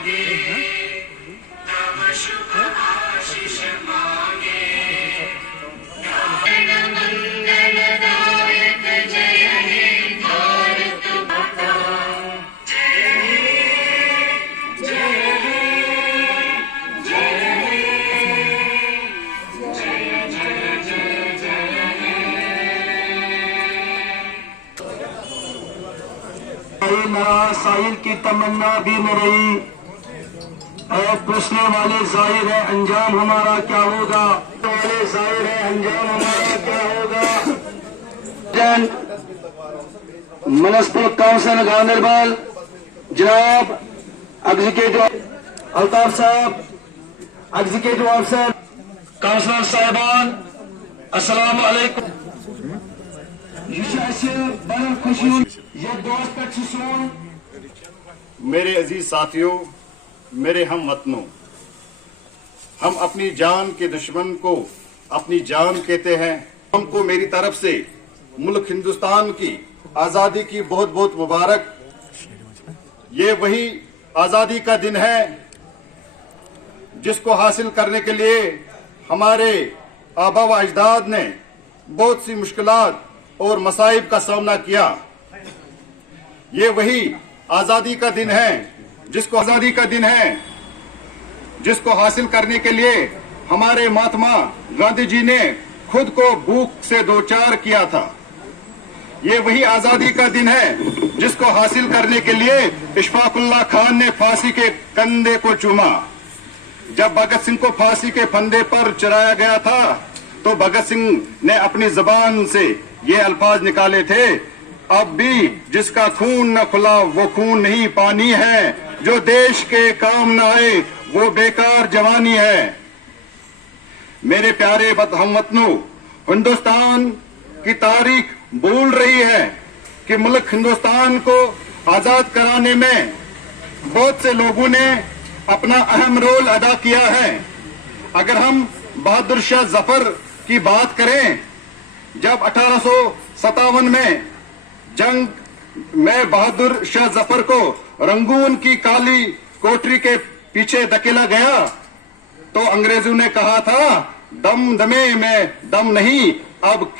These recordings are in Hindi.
मांगे, तब शुभ आशीष मांगे। मंगलदायक जय हे भारत माता, जय हे, जय हे, जय हे, जय जय जय जय हे। नाराज साहिल की तमन्ना भी न रही है, पूछने वाले जाहिर है अंजाम हमारा क्या होगा, वाले जाहिर है अंजाम हमारा क्या होगा। म्युनिसिपल काउंसिल गांधरबल जनाब एग्जीक्यूटिव अल्ताफ साहब, एग्जीक्यूटिव ऑफिसर, काउंसलर साहिबान, अस्सलाम वालेकुम। ये बड़ा खुशी ये दोस्त पे सुन। मेरे अजीज साथियों, मेरे हम वतनों, हम अपनी जान के दुश्मन को अपनी जान कहते हैं। हमको मेरी तरफ से मुल्क हिंदुस्तान की आजादी की बहुत बहुत मुबारक। ये वही आजादी का दिन है जिसको हासिल करने के लिए हमारे आबा व अजदाद ने बहुत सी मुश्किलात और मसाइब का सामना किया। ये वही आजादी का दिन है जिसको हासिल करने के लिए हमारे महात्मा गांधी जी ने खुद को भूख से दोचार किया था। ये वही आजादी का दिन है जिसको हासिल करने के लिए इशफाकुल्लाह खान ने फांसी के कंधे को चूमा। जब भगत सिंह को फांसी के फंदे पर चढ़ाया गया था तो भगत सिंह ने अपनी जुबान से ये अल्फाज निकाले थे, अब भी जिसका खून न खुला वो खून नहीं पानी है, जो देश के काम न आए वो बेकार जवानी है। मेरे प्यारे हमवतनों, हिंदुस्तान की तारीख बोल रही है कि मुल्क हिंदुस्तान को आजाद कराने में बहुत से लोगों ने अपना अहम रोल अदा किया है। अगर हम बहादुर शाह जफर की बात करें, जब 1857 में जंग में बहादुर शाह जफर को रंगून की काली कोठरी के पीछे धकेला गया तो अंग्रेजों ने कहा था, दम दमे में दम नहीं, अब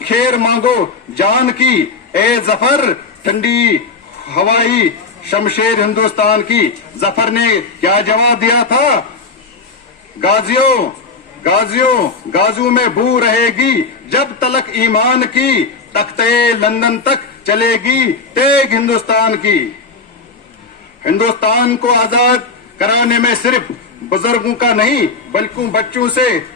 खैर मांगो जान की, ए जफर ठंडी हवाई शमशेर हिंदुस्तान की। जफर ने क्या जवाब दिया था, गाजियों गाजियों गाजू में बू रहेगी, जब तलक ईमान की, तख्ते लंदन तक चलेगी तेग हिंदुस्तान की। हिंदुस्तान को आजाद कराने में सिर्फ बुजुर्गों का नहीं बल्कि बच्चों से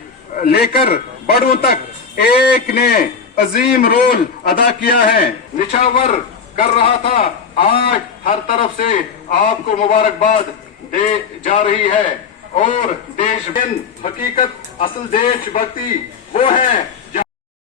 लेकर बड़ों तक एक ने अजीम रोल अदा किया है, निछावर कर रहा था। आज हर तरफ से आपको मुबारकबाद दे जा रही है। और देश हकीकत असल देशभक्ति वो है